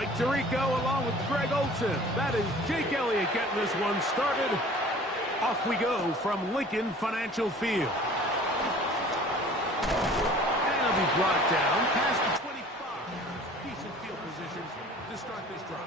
Mike Tirico along with Greg Olson. That is Jake Elliott getting this one started. Off we go from Lincoln Financial Field. And he'll be brought down past the 25. Decent field position to start this drive.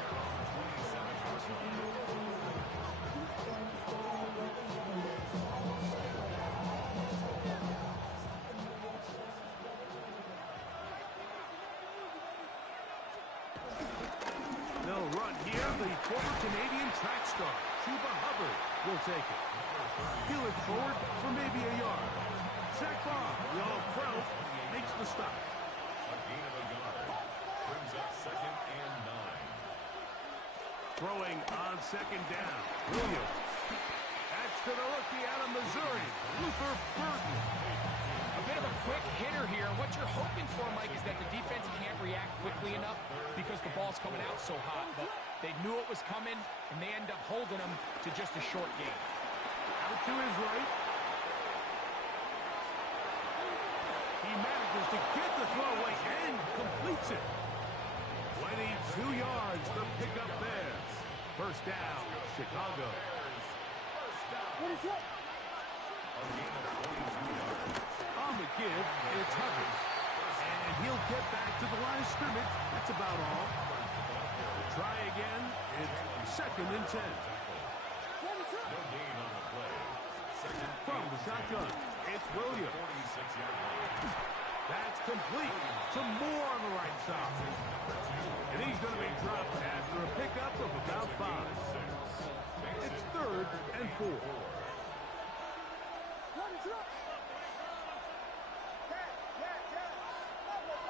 They'll run here. The former Canadian track star, Chuba Hubbard, will take it. He'll it forward for maybe a yard. Zach Baum, the All-Pro, makes the stop. A gain of a yard. Brings up 2nd and 9. Throwing on 2nd down. Williams. That's to the rookie out of Missouri, Luther Burden. A bit of a quick hitter here. What you're hoping for, Mike, is that the defense can't react quickly enough because the ball's coming out so hot. But they knew it was coming, and they end up holding them to just a short gain. Out to his right. He manages to get the throw away and completes it. 22 yards, the pickup there. First down, Chicago. On the give, it's Hubbard. And he'll get back to the line of scrimmage. That's about all. Try again. It's 2nd and 10. No gain on the play. From the shotgun, it's Williams. 46-yard line. That's complete. Some more on the right side. And he's going to be dropped after a pickup of about 5. It's 3rd and 4.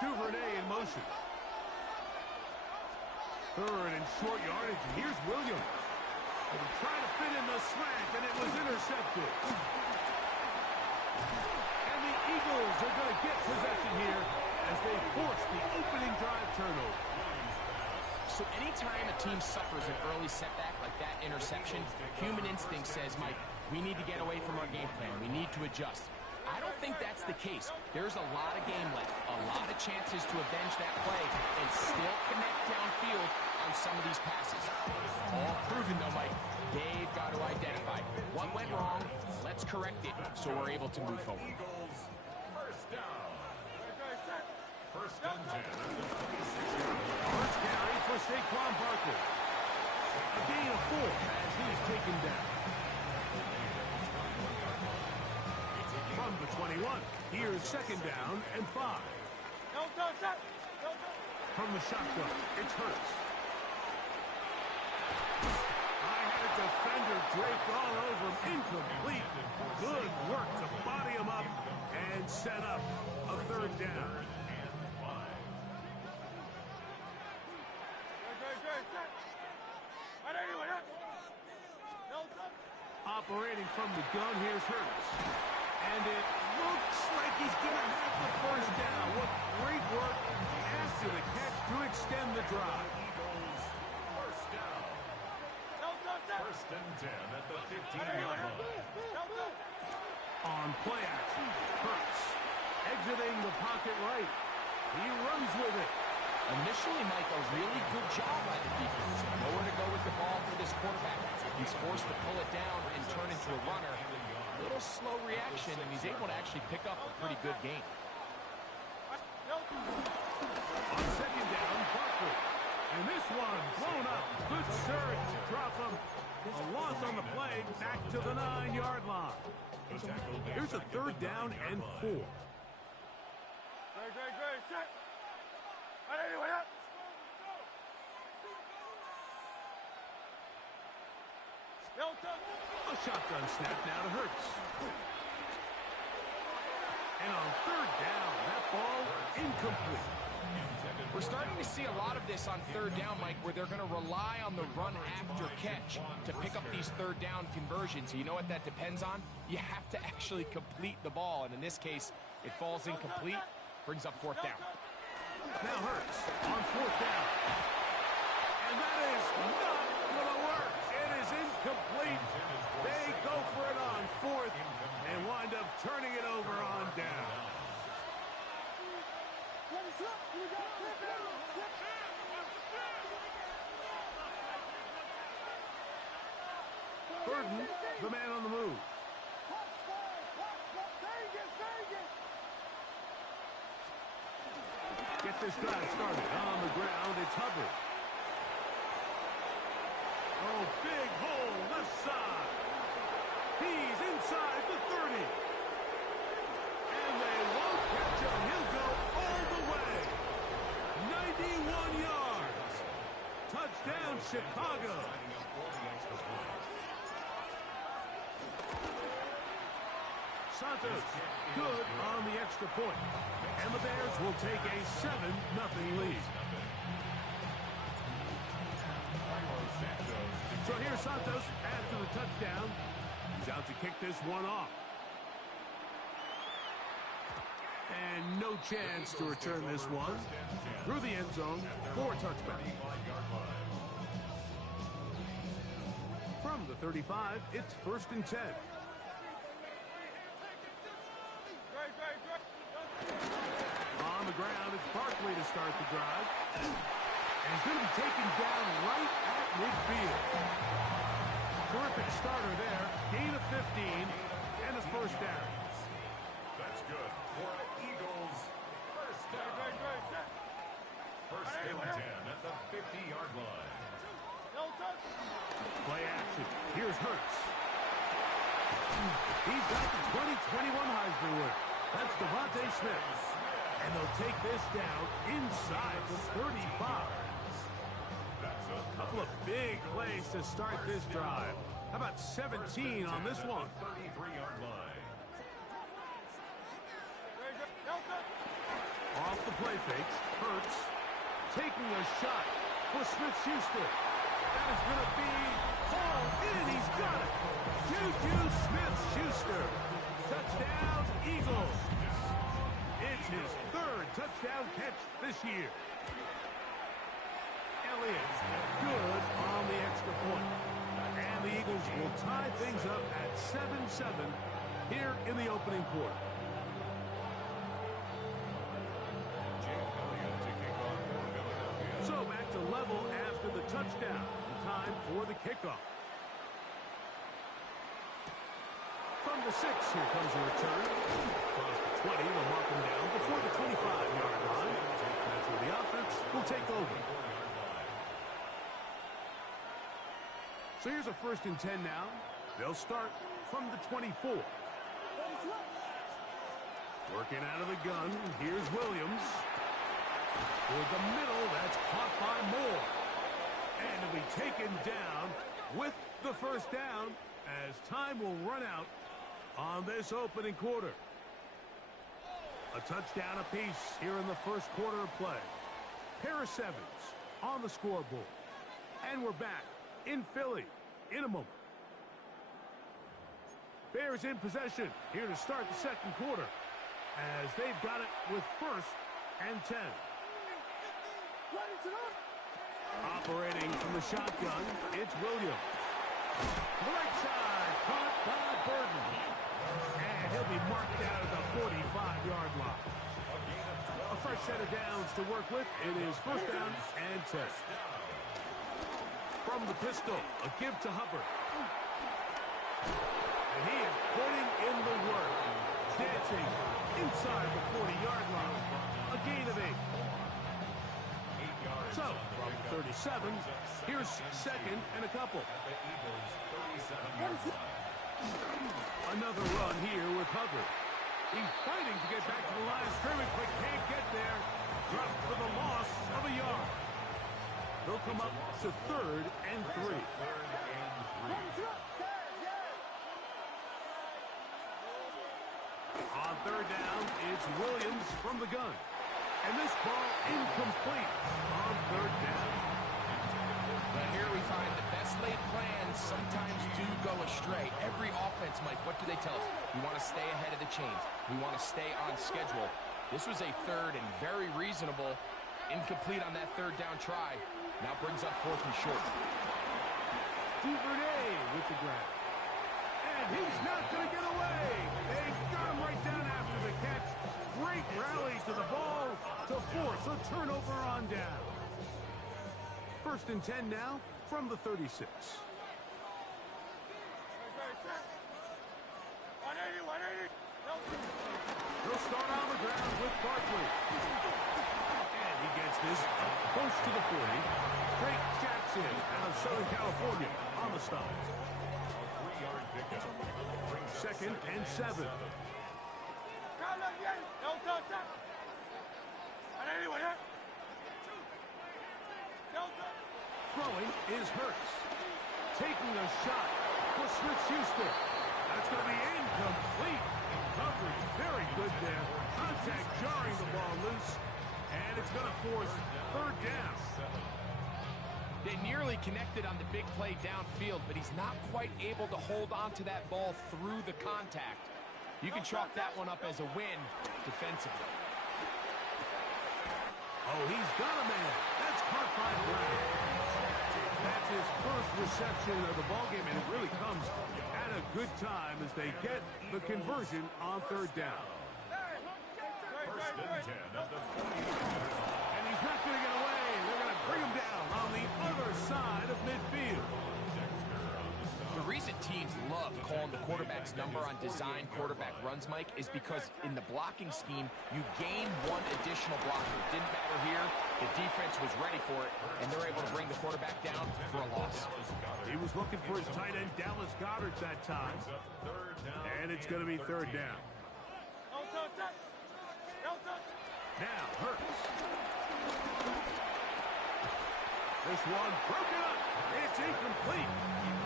Duvernay in motion. 3rd and short yardage. And here's Williams. Trying to fit in the slant, and it was intercepted. And the Eagles are going to get possession here as they force the opening drive turnover. So anytime a team suffers an early setback like that interception, human instinct says, Mike, we need to get away from our game plan. We need to adjust. I don't think that's the case. There's a lot of game left, a lot of chances to avenge that play and still connect downfield on some of these passes. All proven, though, Mike. They've got to identify what went wrong. Let's correct it so we're able to move forward. Eagles, first down. First and 10. First carry for Saquon Barkley. A gain of 4 as he's taken down. From the 21, here's 2nd down and 5. From the shotgun, it's Hurts. I had a defender draped all over him. Incomplete. Good work to body him up and set up a 3rd down. Operating from the gun, here's Hurts. And it looks like he's going to have the 1st down. What great work after the catch to extend the drive. Eagles, first down. First and 10 at the 15-yard line. On play action, Hurts exiting the pocket right. He runs with it. Initially, Mike, a really good job by the defense. Nowhere to go with the ball for this quarterback. He's forced to pull it down and turn into a runner. A little slow reaction, and he's able to actually pick up a pretty good gain. On 2nd down, Barkley. And this one blown up. Good surge to drop him. A loss on the play, back to the 9-yard line. Here's a 3rd down and 4. A shotgun snap now to Hurts. And on 3rd down, that ball incomplete. We're starting to see a lot of this on 3rd down, Mike, where they're going to rely on the run after catch to pick up these 3rd down conversions. You know what that depends on? You have to actually complete the ball, and in this case, it falls incomplete, brings up 4th down. Now Hurts on 4th down. And that is not going to work. It is incomplete. They go for it on 4th and wind up turning it over on down. the man on the move. Get this drive started. On the ground, it's Hubbard. Oh, big hole, left side. He's inside the 30. And they won't catch him. He'll go all the way. 91 yards. Touchdown, Chicago. Santos, good on the extra point. And the Bears will take a 7-0 lead. So here's Santos after the touchdown. He's out to kick this one off. And no chance to return this one. Through the end zone for a touchback. From the 35, it's 1st and 10. On the ground, it's Barkley to start the drive. And he's going to be taken down right at midfield. Terrific starter there. Gain of 15 and a first down. That's good for an Eagles first down. First and 10 at the 50-yard line. Play action. Here's Hurts. He's got the 2021 Heisman winner. That's Devontae Smith. And they'll take this down inside the 35. That's a Couple of big plays to start this drive. How about 17 on this one? 33-yard line. Off the play fake, Hurts taking a shot for Smith-Schuster. That is going to be hauled in. He's got it. Juju Smith-Schuster. Touchdown, Eagles. It's his 3rd touchdown catch this year. Elliott, good on the extra point. And the Eagles will tie things up at 7-7 here in the opening quarter. So back to level after the touchdown. Time for the kickoff. From the 6, here comes a return. Across the 20, they'll mark him down before the 25-yard line. That's where the offense will take over. So here's a 1st and 10 now. They'll start from the 24. Working out of the gun, here's Williams. Toward the middle, that's caught by Moore. And he'll be taken down with the first down as time will run out on this opening quarter. A touchdown apiece here in the first quarter of play. Pair of 7s on the scoreboard. And we're back in Philly in a moment. Bears in possession here to start the second quarter as they've got it with 1st and 10. Operating from the shotgun, it's Williams. Right side, caught by Burton. And he'll be marked out at the 45-yard line. A fresh set of downs to work with. It is 1st down and 10. From the pistol, a give to Hubbard. And he is putting in the work. Dancing inside the 40-yard line. A gain of 8. So, from 37, here's 2nd and a couple. Another run here with Hubbard. He's fighting to get back to the line of scrimmage, but can't get there. Dropped for the loss of a yard. They'll come up to 3rd and 3. On 3rd down, it's Williams from the gun. And this ball incomplete on 3rd down. But here we find the best laid plans sometimes do go astray. Every offense, Mike, what do they tell us? We want to stay ahead of the chains. We want to stay on schedule. This was a 3rd and very reasonable. Incomplete on that 3rd down try. Now brings up 4th and short. Duvernay with the grab. And he's not going to get away. They got him right down after the catch. Great rally to the ball to force a turnover on down. 1st and 10 now from the 36. this up close to the 40. Drake Jackson out of Southern California on the stop. A 3-yard pickup. Second and 7. Throwing is Hurts. Taking a shot for Smith-Schuster. That's going to be incomplete. Coverage very good there. Contact jarring the ball loose. And it's going to force third down. They nearly connected on the big play downfield, but he's not quite able to hold on to that ball through the contact. You can chalk that one up as a win defensively. Oh, he's got a man. That's caught by Brown. That's his first reception of the ballgame, and it really comes at a good time as they get the conversion on third down. First and 10 at the 40. And he's not going to get away. They're going to bring him down on the other side of midfield. The reason teams love calling the quarterback's number on design quarterback runs, Mike, is because in the blocking scheme, you gain one additional blocker. Didn't matter here. The defense was ready for it, and they're able to bring the quarterback down for a loss. He was looking for his tight end, Dallas Goedert, that time. And it's going to be third down. Now, Hurts. This one broken up. It's incomplete.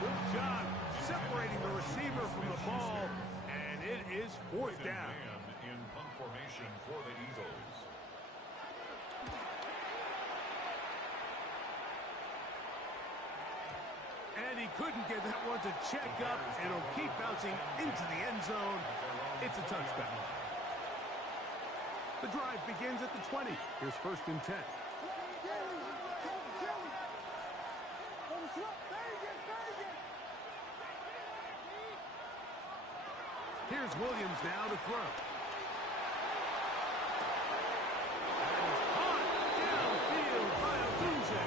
Good job separating the receiver from the ball, and it is fourth down. In punt formation for the Eagles. And he couldn't get that one to check up, and it'll keep bouncing into the end zone. It's a touchback. The drive begins at the 20. Here's first and 10. Here's Williams now to throw. And it's caught downfield by Odunze.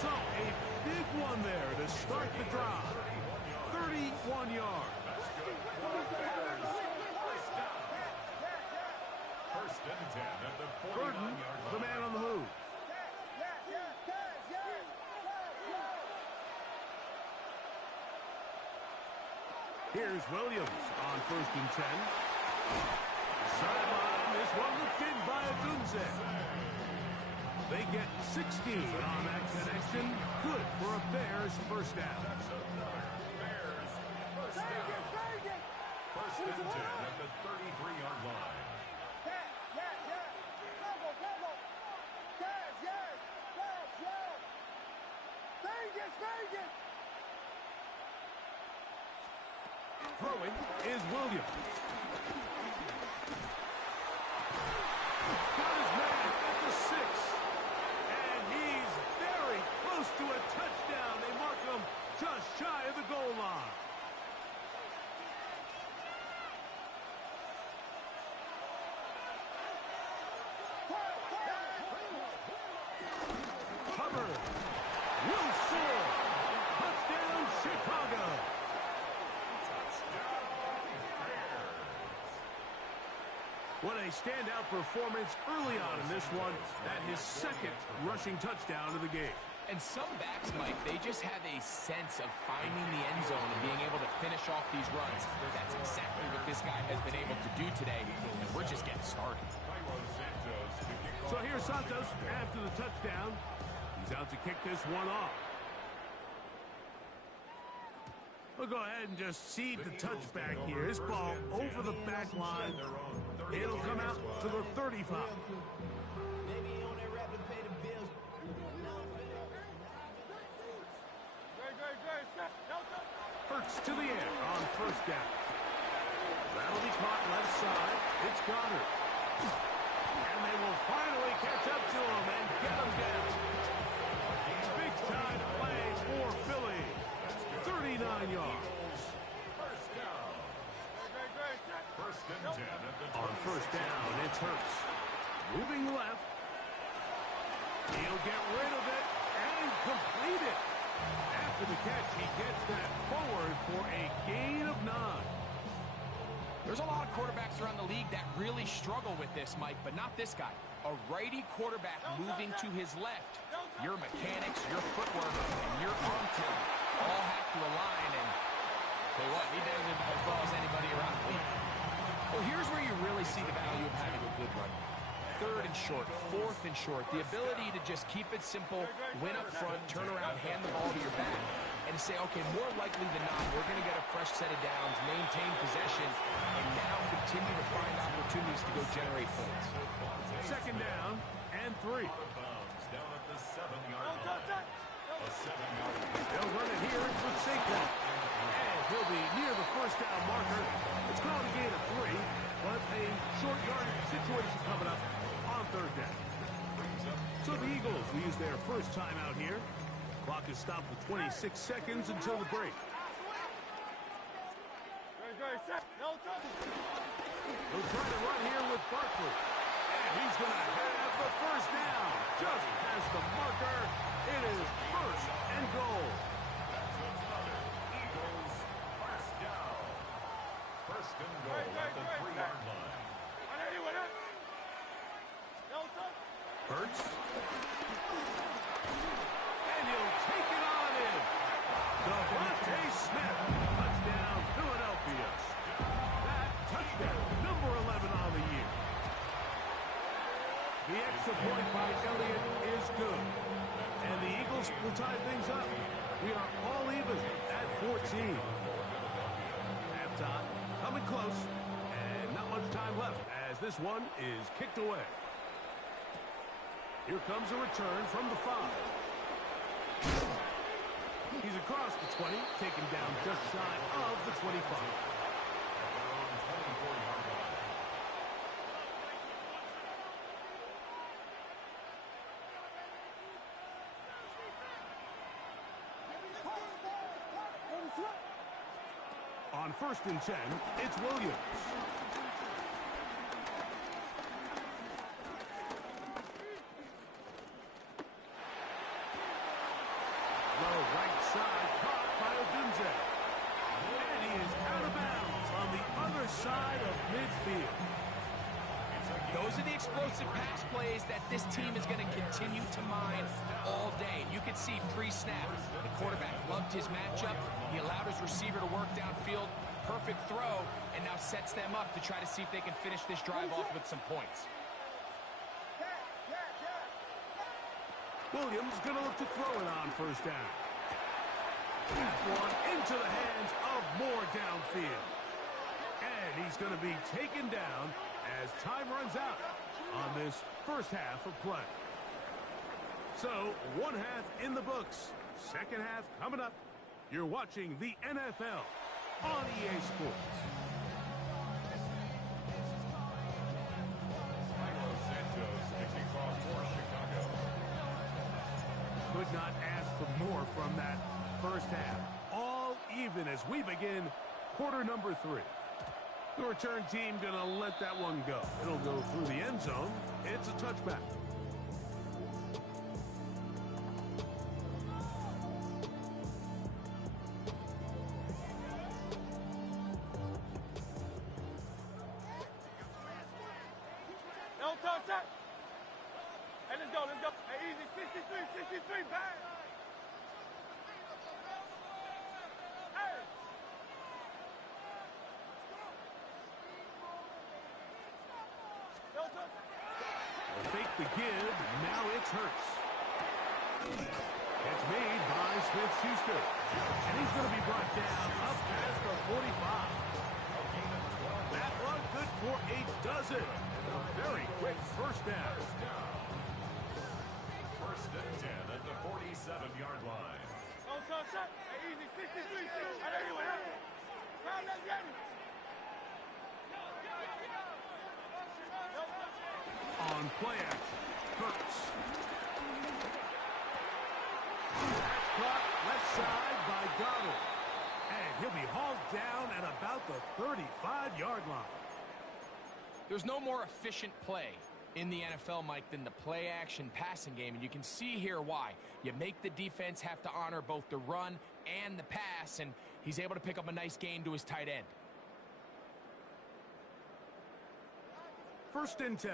So a big one there to start the drive. 31 yards. First and 10 at the 49-yard Burton, line. the man on the move. Here's Williams on first and 10. Sideline, this one looked in by Odunze. They get 16 on that connection. Good for a Bears first down. Bears, first down. First and 10 at the 33-yard line. Throwing is Williams. Got his man at the 6. And he's very close to a touchdown. They mark him just shy of the goal line. Hubbard will score. Touchdown, Chicago. What a standout performance early on in this one. That his second rushing touchdown of the game. And some backs, Mike, they just have a sense of finding the end zone and being able to finish off these runs. That's exactly what this guy has been able to do today, and we're just getting started. So here's Santos after the touchdown. He's out to kick this one off. We'll go ahead and just cede the touchback here. This ball over the back line. It'll come out to the 35. Hurts to the air on first down. That'll be caught left side. It's Goedert. And they will finally catch up to him and get him down. Big time play for Philly. 39 yards. First and 10 at the On first down, it's Hurts. Moving left. He'll get rid of it and complete it. After the catch, he gets that forward for a gain of 9. There's a lot of quarterbacks around the league that really struggle with this, Mike, but not this guy. A righty quarterback moving to his left. Your mechanics, your footwork, and your arm talent all have to align, and tell you what, he does it as well as anybody around the league. Well, here's where you really see the value of having a good run. Third and short, fourth and short, the ability to just keep it simple, win up front, turn around, hand the ball to your back, and say, okay, more likely than not, we're going to get a fresh set of downs, maintain possession, and now continue to find opportunities to go generate points. Second down and 3. Down at the 7-yard line. A 7-yard line. They'll run it here with Saquon. And he'll be near the first down marker. It's called a gain of 3, but a short yardage situation coming up on third down. So the Eagles will use their first time out here. Clock is stopped with 26 seconds until the break. He'll try to run here with Barkley. And he's going to have the first down. Just past the marker. It is first and goal. That's another Eagles first down. First and goal at the 3-yard line. Hurts. And he'll take it on in. DeVonta Smith. Touchdown, Philadelphia. That touchdown, number 11 on the year. The extra point by Elliott is good. And the Eagles will tie things up. We are all even at 14. Halftime coming close. And not much time left as this one is kicked away. Here comes a return from the 5. He's across the 20, taken down just shy of the 25. On first and 10, it's Williams. Right side, caught by Odunze. And he is out of bounds on the other side of midfield. Those are the explosive pass plays that this team is going to continue to mine all day. You can see pre-snap, the quarterback loved his matchup. He allowed his receiver to work downfield. Perfect throw, and now sets them up to try to see if they can finish this drive off with some points. Williams going to look to throw it on first down. He's blown into the hands of Moore downfield. And he's going to be taken down as time runs out on this first half of play. So, one half in the books. Second half coming up. You're watching the NFL on EA Sports. Could not ask for more from that first half. All even as we begin quarter number 3. The return team going to let that one go. It'll go through the end zone. It's a touchback. Hey, let's go. Hey, easy. 63, bang. Hey. They'll fake the give. Now it's Hurts. It's made by Smith-Schuster. And he's going to be brought down up past the 45. That run good for a dozen. And a very quick first down. First and 10 at the 47-yard line. Hey, easy. 63. I know you went out. Round that game. On play action, Hurts. That's caught left side by Goddard. And he'll be hauled down at about the 35-yard line. There's no more efficient play in the NFL, Mike, than the play-action passing game, and you can see here why. You make the defense have to honor both the run and the pass, and he's able to pick up a nice gain to his tight end. First and 10.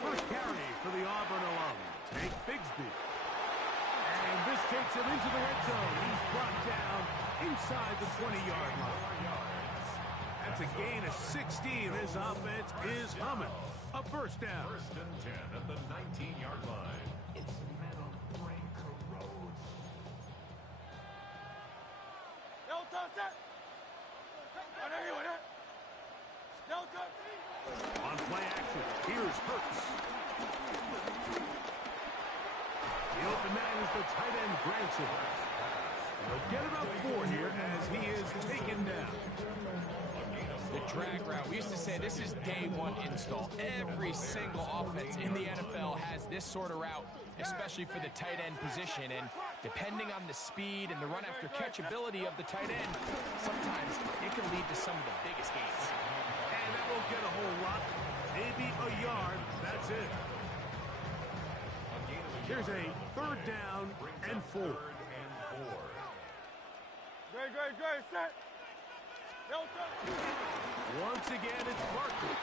First carry for the Auburn alum, Tank Bigsby. And this takes him into the red zone. He's brought down inside the 20-yard line. That's a gain of 16. This offense is humming. A first down. First and 10 at the 19-yard line. Its metal brain corrodes. On play action, here's Hurts. The open man is the tight end Granson. He'll get about 4 here as he is taken down. The drag route. We used to say this is day one install. Every single offense in the NFL has this sort of route, especially for the tight end position. And depending on the speed and the run after catch ability of the tight end, sometimes it can lead to some of the biggest gains. And that won't get a whole lot. Maybe a yard. That's it. Here's a third down and 4. Set. Once again, it's Barkley.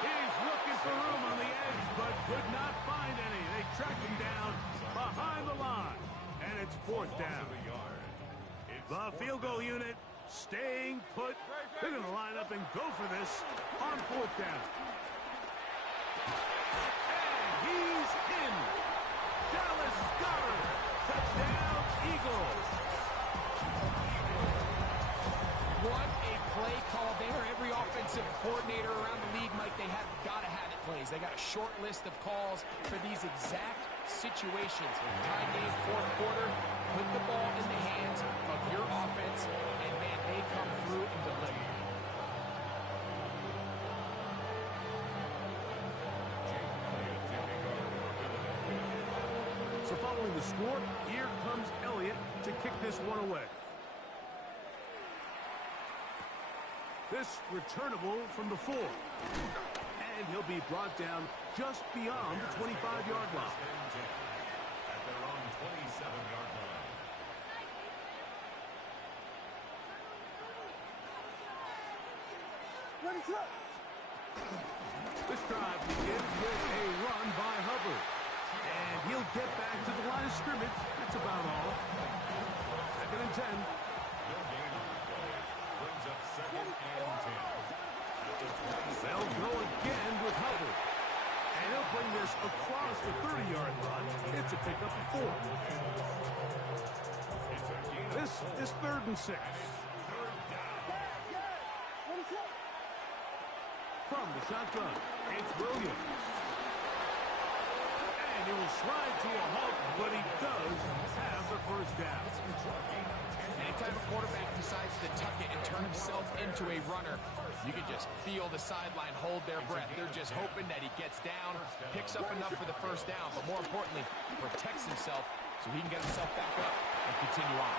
He's looking for room on the edge, but could not find any. They track him down behind the line, and it's 4th down. The field goal unit staying put. They're going to line up and go for this on 4th down. And he's in. Dallas Goedert. Touchdown, Eagles. What a play call there. Every offensive coordinator around the league, Mike, they have got to have it plays. They got a short list of calls for these exact situations. Tie game, 4th quarter, put the ball in the hands of your offense, and man, they come through and deliver. So following the score, here comes Elliott to kick this one away. This returnable from the 4. And he'll be brought down just beyond the 25-yard line. At their own 27-yard line. This drive begins with a run by Hubbard. And he'll get back to the line of scrimmage. That's about all. 2nd and 10. No gain on the play. Brings up 2nd and 10. They'll go again with Hubbard. And he'll bring this across the 30-yard line. It's a pickup of 4. This is 3rd and 6. From the shotgun, it's Williams. And he will slide to a halt, but he does have the first down. Anytime a quarterback decides to tuck it and turn himself into a runner, you can just feel the sideline hold their breath. They're just hoping that he gets down, picks up enough for the first down, but more importantly, protects himself so he can get himself back up and continue on.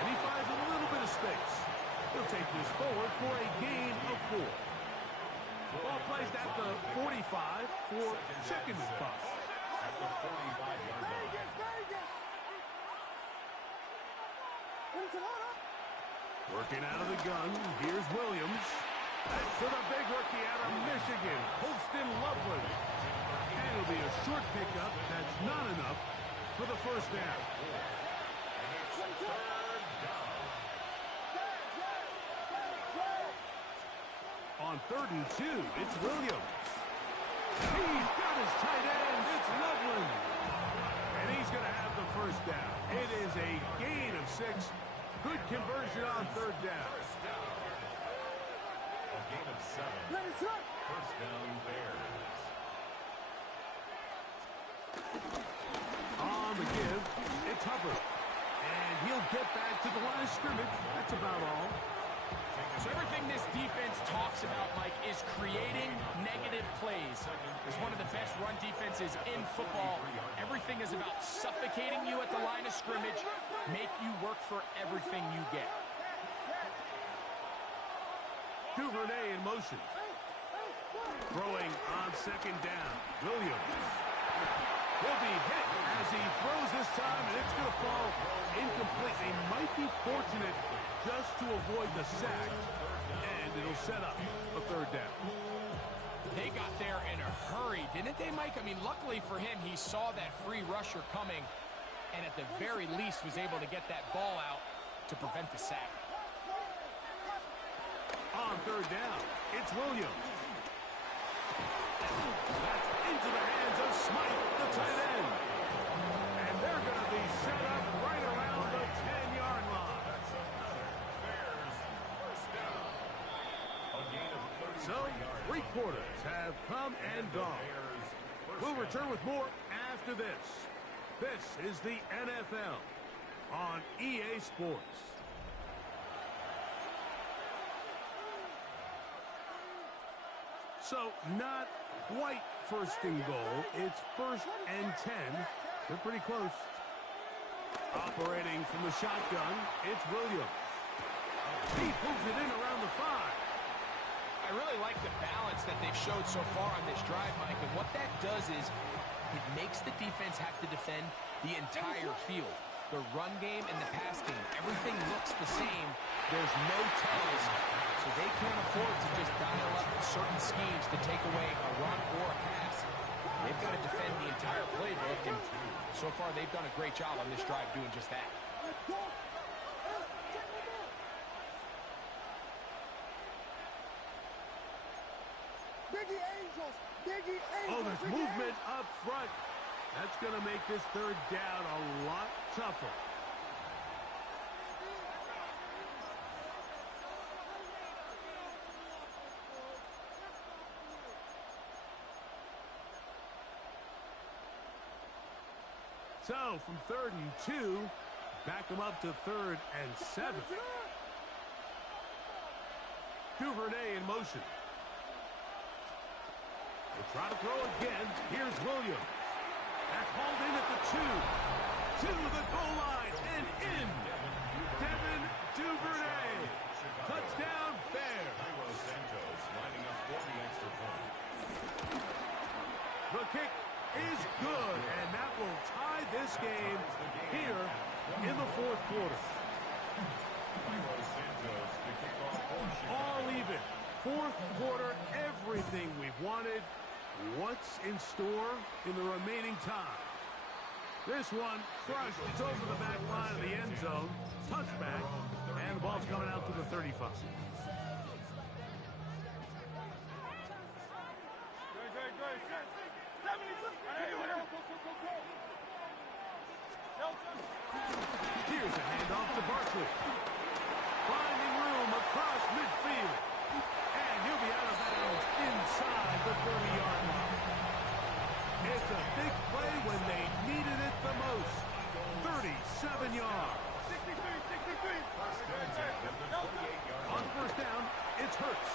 And he finds a little bit of space. He'll take this forward for a gain of 4. Ball placed at the 45 for 2nd and 5. At the 45-yard line. Working out of the gun, here's Williams. That's to the big rookie out of Michigan, Holston Loveland. And it'll be a short pickup that's not enough for the first down. On 3rd and 2, it's Williams. He's got his tight end. It's Loveland. And he's going to have the first down. It is a gain of 6. Good conversion on 3rd down. A gain of 7. First down, Bears. On the give, it's Hubbard. And he'll get back to the line of scrimmage. That's about all. So everything this defense talks about, Mike, is creating negative plays. It's one of the best run defenses in football. Everything is about suffocating you at the line of scrimmage, make you work for everything you get. Duvernay in motion. Throwing on 2nd down. Williams. He'll be hit as he throws this time, and it's going to fall incomplete. A to avoid the sack, and it'll set up a third down. They got there in a hurry, didn't they, Mike? I mean, luckily for him, he saw that free rusher coming, and at the very least was able to get that ball out to prevent the sack. On third down, it's Williams. That's into the hands of Smythe, the tight end. And they're going to be set up right around the 10-yard line. That's another Bears first down. A gain of 33 So, yards. three quarters have come and gone. Bears first We'll down. return with more after this. This is the NFL on EA Sports. So, not quite first and goal. It's 1st and 10. They're pretty close. Operating from the shotgun, it's Williams. He pulls it in around the 5. I really like the balance that they've showed so far on this drive, Mike, and what that does is it makes the defense have to defend the entire field. The run game and the pass game, everything looks the same. There's no tells, so they can't afford to just dial up certain schemes to take away a run or a pass. They've got to defend the entire playbook, and so far they've done a great job on this drive doing just that. Biggie Angels! Biggie Angels! Oh, there's Biggie movement up front. That's going to make this third down a lot tougher. So, from 3rd and 2, back them up to 3rd and 7. Duvernay in motion. They try to throw again. Here's Williams. That's hauled in at the 2. To the goal line and in. Devin Duvernay. Touchdown, Bears. Carlos Santos lining up for the extra point. The kick is good, and that will tie this game here in the 4th quarter. Carlos Santos, the kickoff portion. All even. 4th quarter, everything we've wanted. What's in store in the remaining time? This one crushed. It's over the back line of the end zone. Touchback, and the ball's coming out to the 35. Here's a handoff to Barkley. Finding room across midfield. And he'll be out of bounds inside the 30-yard line. It's a big play when they needed it the most. 37 yards. On first down, it's Hurts.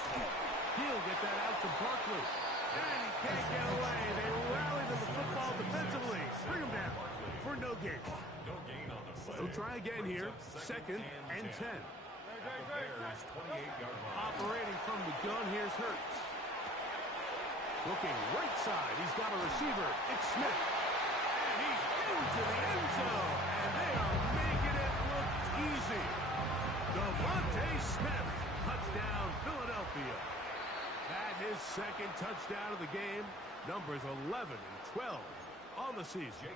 He'll get that out to Barkley. And he can't get away. They rally to the football defensively. Bring him down for no gain. No gain on the play. They'll try again here. 2nd and 10. Bears 28-yard line. Operating from the gun, here's Hurts. Looking right side, he's got a receiver. It's Smith. And he's into the end zone. And they are making it look easy. Devontae Smith, touchdown Philadelphia. At his 2nd touchdown of the game, numbers 11 and 12 on the season. Jake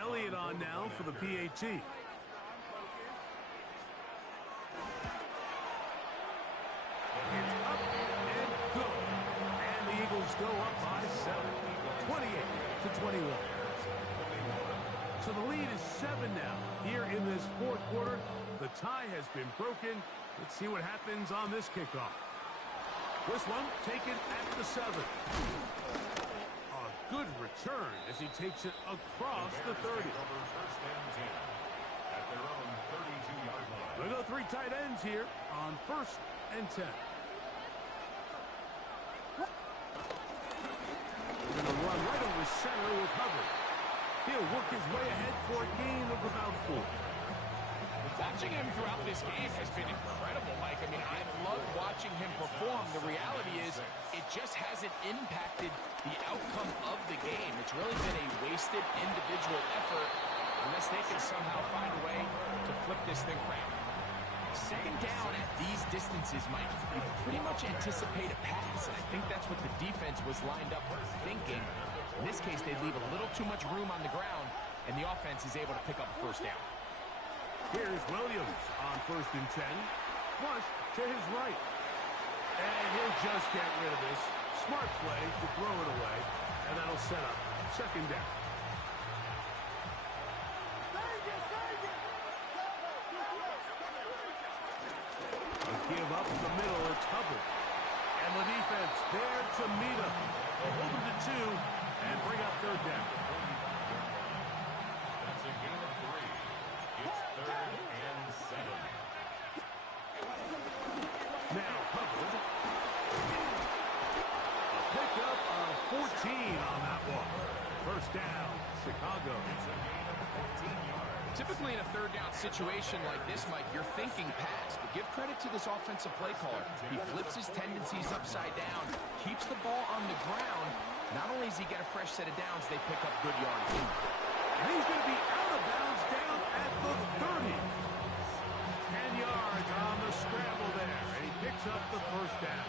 Elliott on now for the PAT. It's up and good. And the Eagles go up by 7, 28-21. So the lead is 7 now. Here in this 4th quarter, the tie has been broken. Let's see what happens on this kickoff. This one taken at the 7. A good return as he takes it across the 30. First and 10 at their own 32-yard line. We'll go 3 tight ends here on 1st and 10. We're going to run right over center with Hubbard. He'll work his way ahead for a gain of about 4. Watching him throughout this game has been incredible, Mike. I mean, I've loved watching him perform. The reality is it just hasn't impacted the outcome of the game. It's really been a wasted individual effort unless they can somehow find a way to flip this thing around. Second down at these distances, Mike, you pretty much anticipate a pass, and I think that's what the defense was lined up thinking. In this case, they leave a little too much room on the ground, and the offense is able to pick up a first down. Here's Williams on 1st and 10. Flush to his right. And he'll just get rid of this. Smart play to throw it away, and that'll set up 2nd down. Give up the middle, it's Hubbard. And the defense there to meet him. They'll hold him to 2 and bring up 3rd down. That's a gain of 3. It's 3rd and 7. Now Hubbard. A pickup of 14 on that one. 1st down, Chicago. It's a gain of 14 yards. Typically in a 3rd down situation like this, Mike, you're thinking pass, but give credit to this offensive play caller. He flips his tendencies upside down, keeps the ball on the ground. Not only does he get a fresh set of downs, they pick up good yardage. And he's going to be out of bounds down at the 30. 10 yards on the scramble there, and he picks up the 1st down.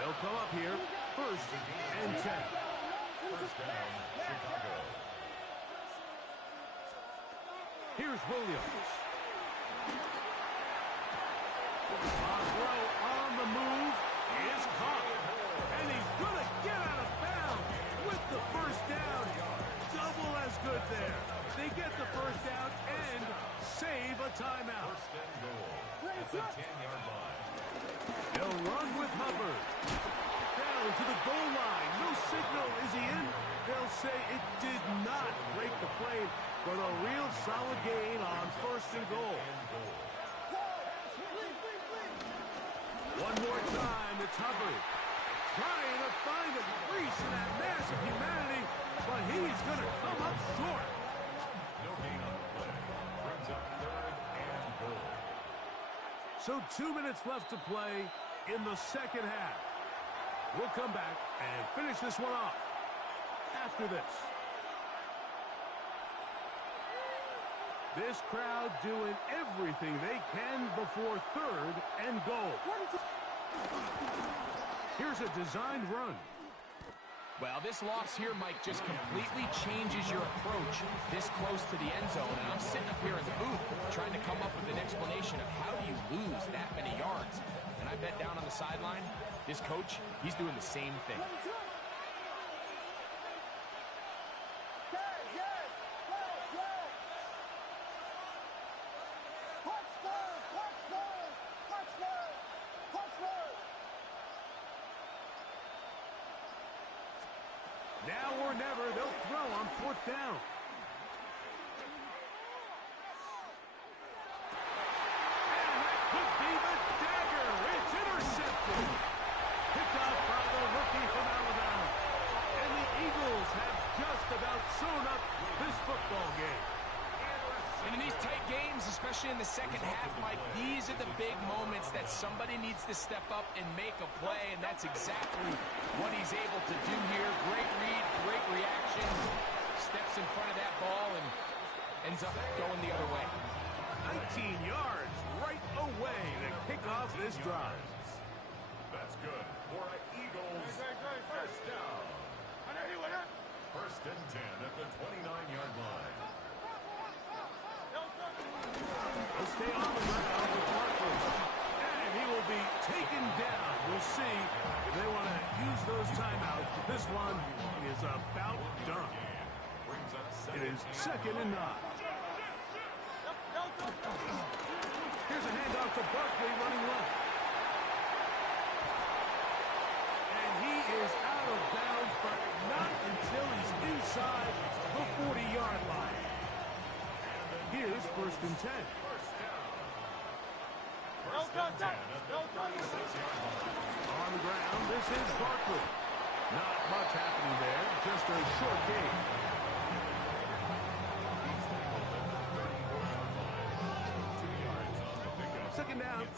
They'll come up here, 1st and 10. 1st down, Chicago. Here's Williams. On throw, on the move, is caught. And he's going to get out of bounds with the 1st down. Double as good there. They get the 1st down and save a timeout. 1st and goal at the 10-yard line. He'll run with Hubbard. Down to the goal line. No signal. Is he in? They'll say it did not break the plane, but a real solid gain on 1st and goal. One more time, it's Hubbard. Trying to find a crease in that mass of humanity, but he's going to come up short. No gain on the play. Brings up 3rd and goal. So 2 minutes left to play in the 2nd half. We'll come back and finish this one off after this. This crowd doing everything they can before 3rd and goal. Here's a designed run. Well, this loss here, Mike, just completely changes your approach this close to the end zone. And I'm sitting up here in the booth trying to come up with an explanation of how do you lose that many yards. And I bet down on the sideline, this coach, he's doing the same thing. Now or never, they'll throw on 4th down. And that could be the dagger. It's intercepted. Picked off by the rookie from Alabama. And the Eagles have just about sewn up this football game. And in these tight games, especially in the 2nd half, Mike, these are the big moments that somebody needs to step up and make a play, and that's exactly what he's able to do here. Great read, great reaction, steps in front of that ball and ends up going the other way. 19 yards right away to kick off this drive. That's good for an Eagles 1st down. 1st and 10 at the 29-yard line. He'll stay on the ground with Barkley. And he will be taken down. We'll see if they want to use those timeouts. But this one is about done. Brings up It is 2nd and 9. Here's a handoff to Barkley running left. And he is out of bounds, but not until he's inside the 40-yard line. Here's 1st and 10. On the ground, this is Barkley. Not much happening there, just a short game. 2 yards on the pickup. 2nd down.